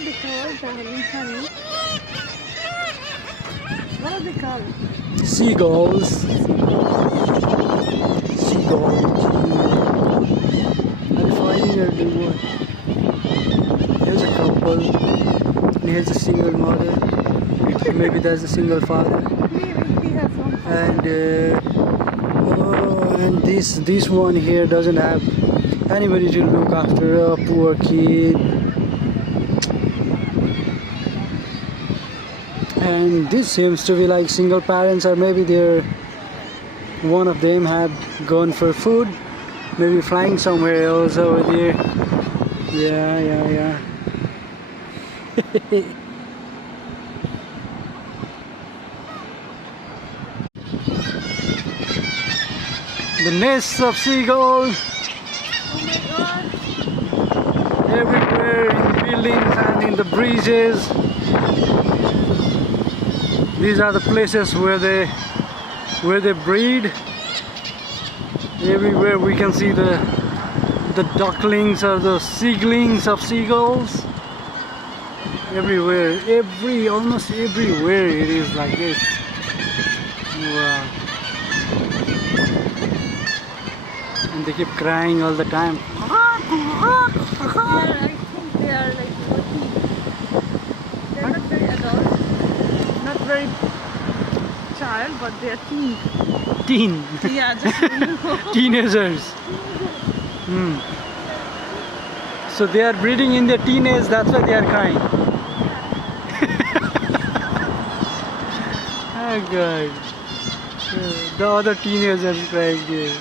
are they called, darling? Honey? What are they called? Seagulls. Seagulls. Are they fighting or doing what? Here's a couple. And here's a single mother. Maybe there's a single father. Maybe he has one. And this one here doesn't have anybody to look after. A poor kid. And this seems to be like single parents, or maybe they're one of them have gone for food, maybe flying somewhere else over there. Yeah. The nests of seagulls. Oh my god. Everywhere in buildings and in the breezes. These are the places where they breed. Everywhere we can see the ducklings or the seedlings of seagulls. Everywhere, almost everywhere it is like this. Wow. And they keep crying all the time. Yeah, I think they are like working. They're not very adult, not very child, but they are teen. Yeah, just so you know. Teenagers. So they are breeding in their teenage, that's why they are crying. Oh god. The other teenagers crying here.